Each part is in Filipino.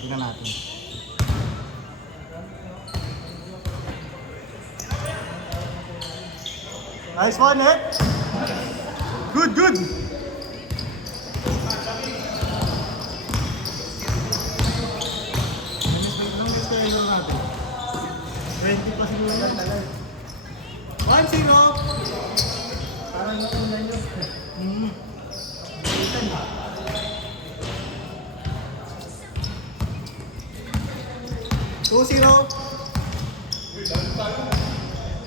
Tingnan natin. Nice one, Net. Good, good. Anong next kaya ilo natin? 20 pa siguro yan. 1-0. Parang nakunan nyo. 2-0.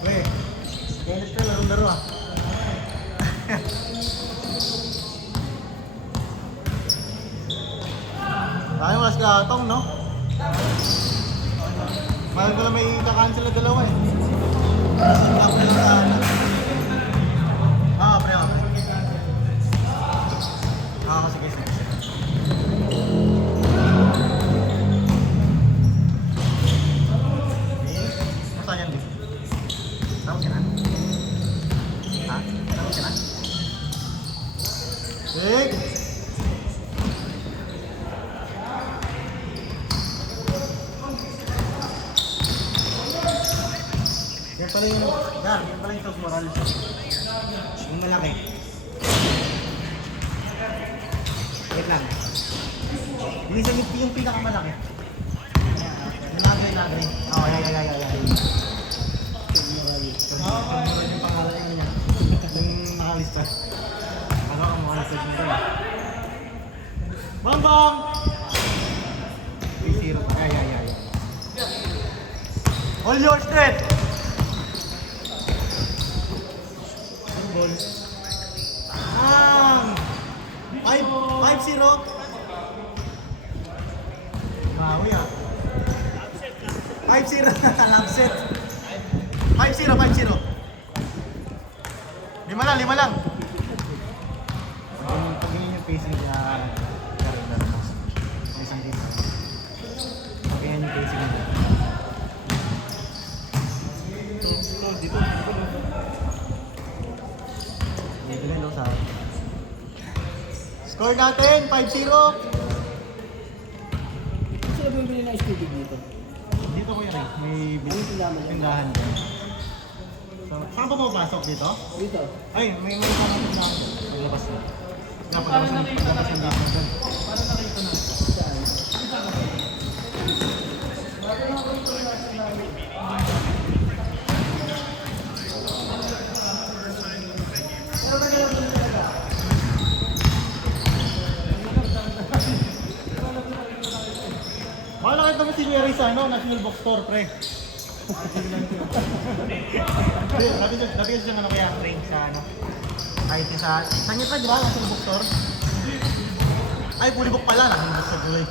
Weh, galit ka larong-laro ah. Tayo mas gatong, no? Mahal ko lang may kakancel na dalawa eh. Singap na lang sa ano. Pre. Sige. Saan yan, Vic? Tapos ka na? Ha? Tapos ka na? Vic! Yan pala yung Tos Morales. Yung malaki. Wait lang. Yung pinakamalaki. Yung lagay. Oo, yeah. Yung pangalan niya. Yung nakalista. Ano ang mga message nito? Bang! 3-0. Yeah. All yours, Ned! Ball. 5-0. Bawi ah. 5-0. Love set. 5-0. 5 lang. Pag ganyan yung pacing niya, karina na mas. Isang dito. Pag ganyan yung pacing niya. Dito. Dito na sa score natin, 5-0. Sino ba yung bilhin na studio dito? Dito ko yan eh. May tindahan ko. So, saan pa pumapasok dito? Dito. Ay, may tindahan ko. Paglabas na. Paglabas na dito. Para nakita na. Saan? Malakit naman si Mary sa National Bookstore, pre. Nabigyan siya ng ano kaya, pre, sa ano. Kahit sa... Saan yun pa, di ba? National Bookstore? Ay, fully book pala. National Bookstore tuloy.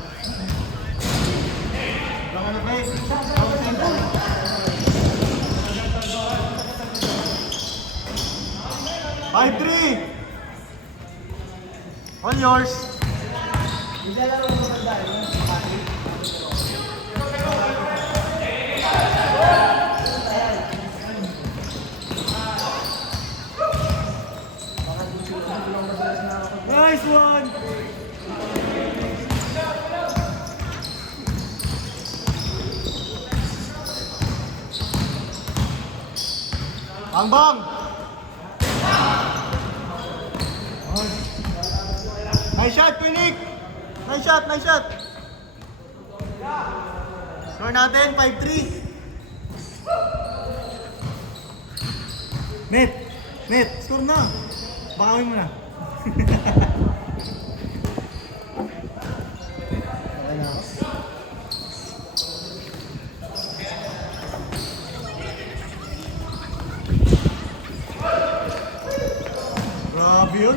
Lang ano, pre? Tawag sa inyo. Five, 3! All yours! Nice one! Bang! Nice shot, Phoenix! Nice shot! Score natin, 5-3. Net, score na. Bakawin mo na. Grabe yun.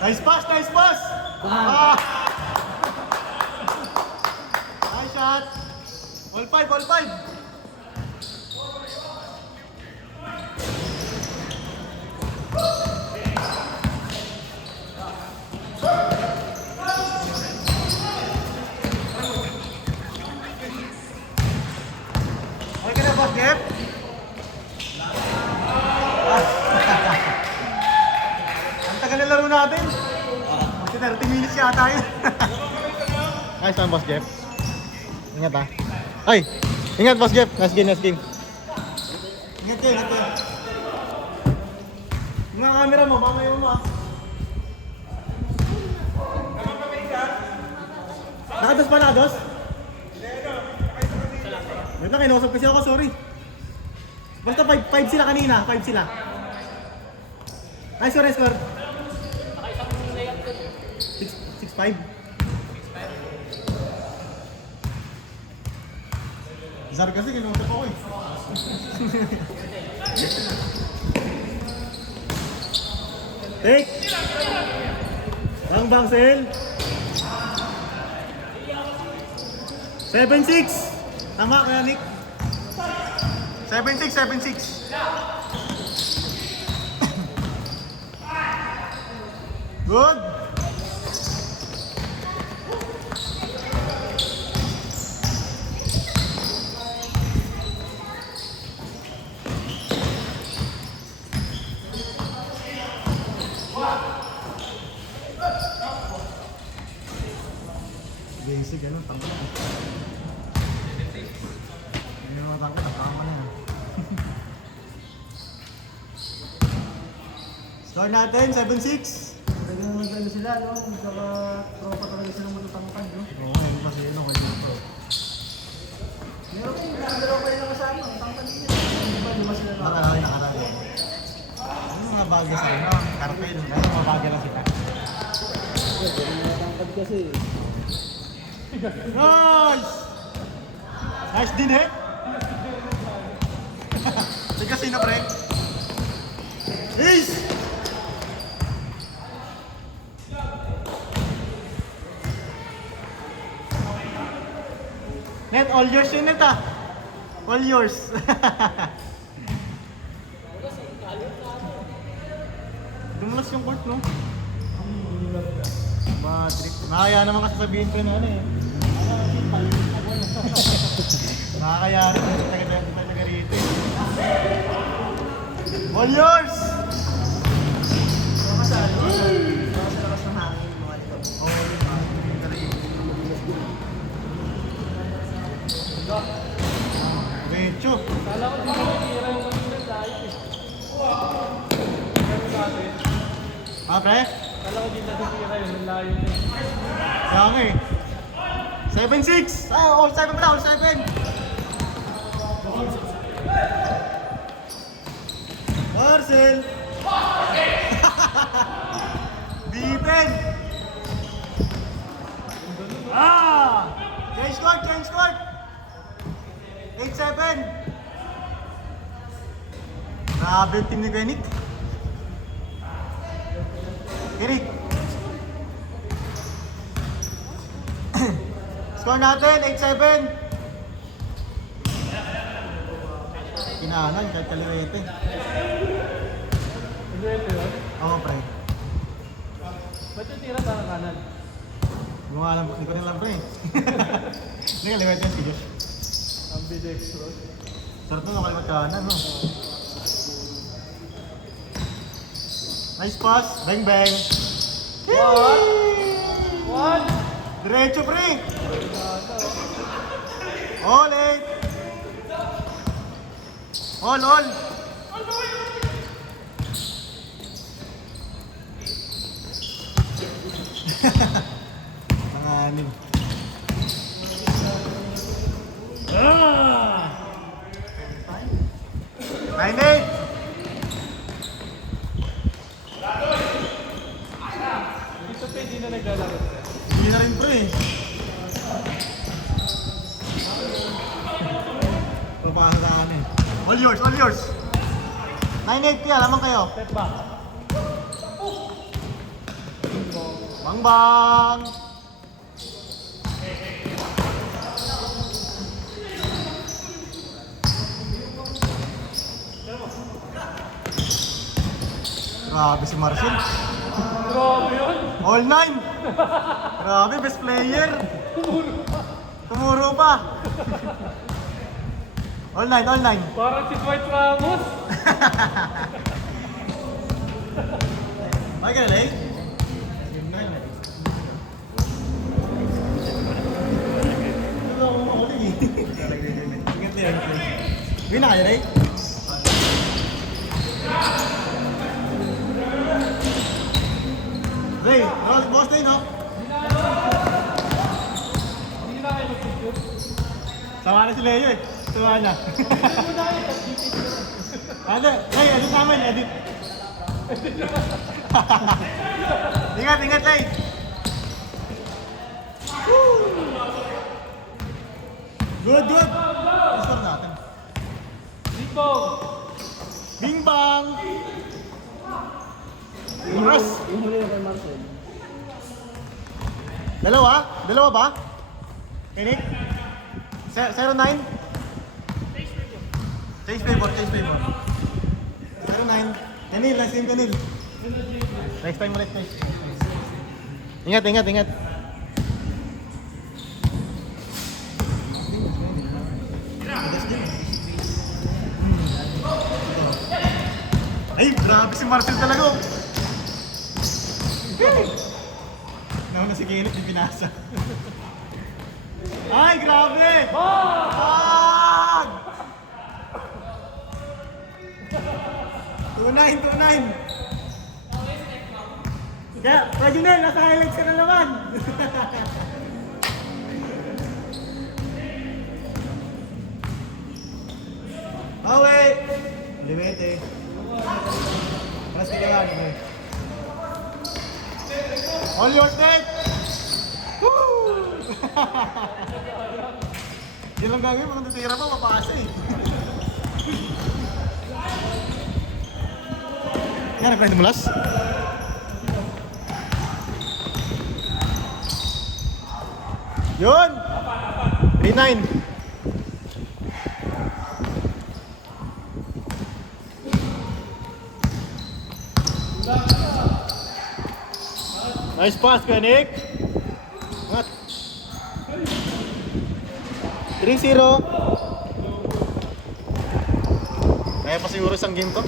Nice pass! Nice shot! All five, all five. Okay ka na, Boss Jeff? Ang tagal na laro natin. Kasi 30 minutes yata yun. Ayos naman, Boss Jeff. Ingat ha. Ay! Ingat, Boss Jeff. Nice game, nice game. Ingat kayo, ingat kayo. Mga camera mo, mamaya mo ha. Nakados pa, nakados? Wait lang, kinusap kasi ako, sorry. Basta 5 sila kanina, 5 sila. Ay, score, score. 6-5. Zar kasi kinusap ako eh. Take! Bang sel. 7-6. Tama kaya Nick? 7-6, 7-6. Good. Basic ano, tama na. Hindi naman tangkot, tama na. Score natin, 7-6. Talagang magano sila, no? Naka-tropa talaga silang matutangkad, no? Oo, hindi kasi yun ako yun bro. Meron kayo, dalawa kayo nakasama, ang tangkad nila. Di ba sila Nakarami. Ano mga bagay sa ano? Carpel, ano mga bagay lang sila. Pero mga tangkad kasi. Nice! Nice din eh! Sige kasi na pre. Ace! Net, all yours yun net ah. All yours. Dumulas yung court no? Madrid. Nakakaya naman kasi sabihin ko na ano eh. Nakakaya rin. Taga rito eh. All yours! Lakas ng hangin, mga nito. Oo, yun ah. Medyo. Kala ko di ko natira yung kanina tayo eh. Ah, pre? Kala ko di natira yung layo na eh. Kaya nga eh. 7-6! Ah, all 7 pala, all 7! Marcel! Bitin! Ah! Change court, change court! 8-7! Grabe yung team ni Benik. Eric! Score natin, 8-7. Kinahanan, kahit kaliwete. Nagwento yun? Oo, pre. Ba't yung tira parang kanan? Hindi ko alam, hindi ko rin alam, pre. Hindi kaliwete yung si Josh. Ambidextrous. Sarap nung nakalimat kahanan, no? Nice pass, bang bang. What? What? Diretso, pre. All 8. All. Mga anim. Ah! 9-8. Dito pa hindi na naglalaro. Hindi na rin pre. Papasa sa akin eh. All yours, all yours. 9-8 kaya, lamang kayo. Step back. Bang bang. Grabe si Marcel. Grabe yun. All 9. Grabe, best player. Tumuro pa. All 9, all 9. Parang si Dwight Ramos. Ay, ganun eh. Ito ako makuling eh. Ingat na yan. Win na kayo, Ray? Ray, boss na yun, no? Hindi na kayo mag-shoot. Sama na si Leo eh. Sama na. Ano? Ray, edit namin, edit. Ingat, ingat, Ray. Good, good. Score natin. Dito. Bing bang! Oras! Yung huli na kay Marcel. Dalawa? Dalawa ba? Kinik? 09? Change favor, change favor. 09. Kanil, nice team Kanil. Next time ulit, next. Ingat, ingat, ingat. Ay, grabe si Marcel talaga. Nauna si Kenneth, yung pinasa. Ay, grabe! Wag! 2-9, 2-9. Kaya, Reginald, nasa highlights ka na naman. Bawi! Limete. Mas kailangan mo. All your net! Woo! Yan lang gagawin, mga natira mo, mapasa eh. Yan, nag-ride mo last? Yun! 3-9. Nice pass, Nick. What? 3-0. Kaya pa siguro isang game to.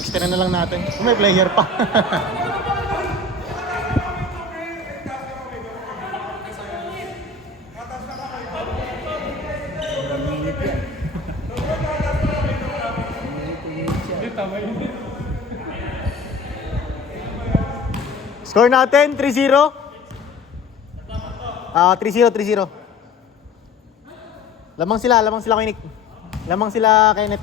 Extend na lang natin. Kung may player pa. Tama yun. Score natin, 3-0. 3-0, 3-0. Lamang sila kay Nick. Lamang sila kay Net.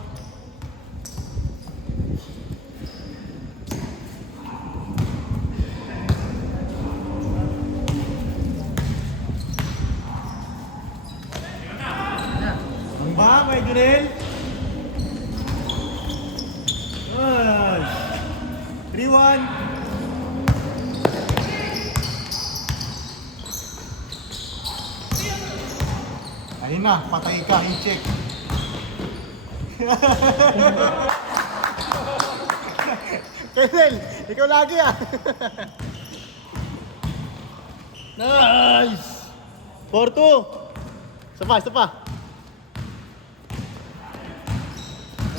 Ang ba, may Junel? Ay. 3-1. Ayun na, patay ka, i-check. Kennel, ikaw lagi ah. Nice! 4-2. Isa pa.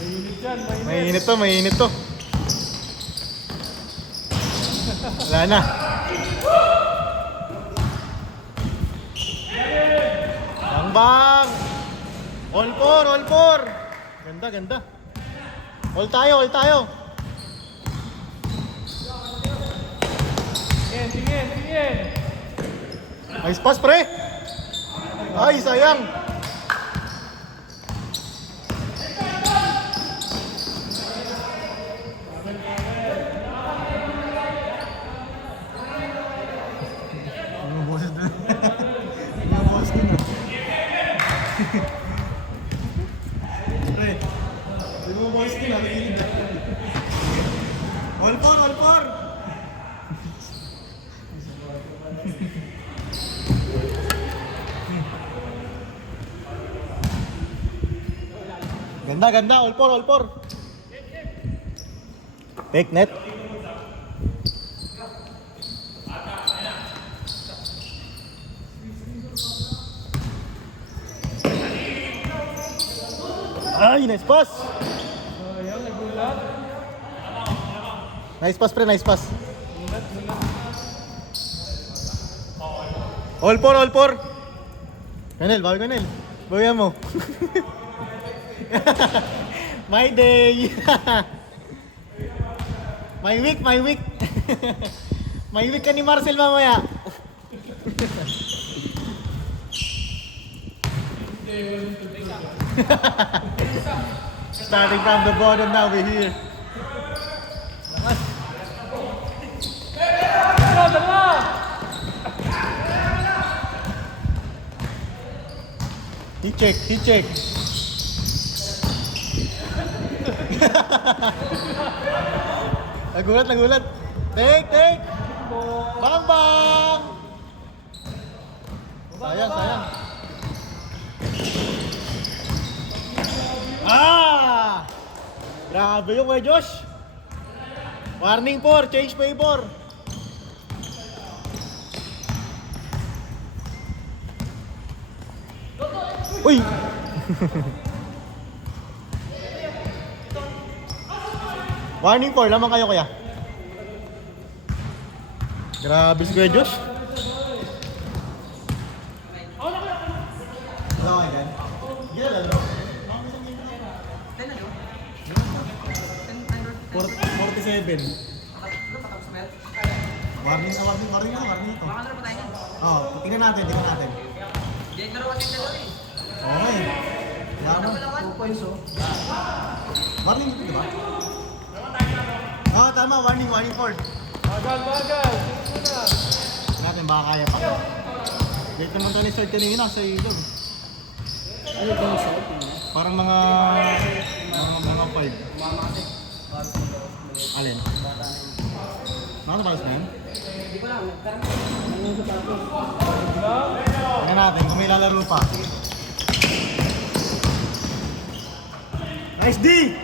Mainit dyan, mainit. Mainit to. Wala na. Bang! All four! Ganda. All tayo. Tingin. Nice pass, pre! Ay, sayang! Mga boses doon. Mga boses doon ah. Pre, yung mga boses doon ah, nakikinig na. All four! Ganda, all four. Fake net. Ay, nice pass. Ayan, nagulat. Nice pass pre, nice pass. All four. Kanel, bawi Kanel. Bawian mo. My day. My week. My week ka ni Marcel mamaya. Starting from the bottom now, we're here. Dalawa! He check. Nagulat. Take. Bang! Sayang. Grabe yung kay Josh. Warning 4, change favor. Uy! Warning 4, lamang kayo kuya. Grabe si Kuya Josh. Ano ka yan? Gila lalo. 47. Warning ito. Oo, tingnan natin. Okay. Laman. 2 points, oh. Warning ito, diba? Tama. Warning 4. Bagal. Tingnan mo na. Natin baka kaya pa. Late naman tayo ni-start kanina sa ilog. Ano ba yung shot? Parang mga 5. Alin? Nakatabalas na yun? Hindi ko lang. Ano sa tapos? Tingnan natin kung may lalaro pa. Nice D!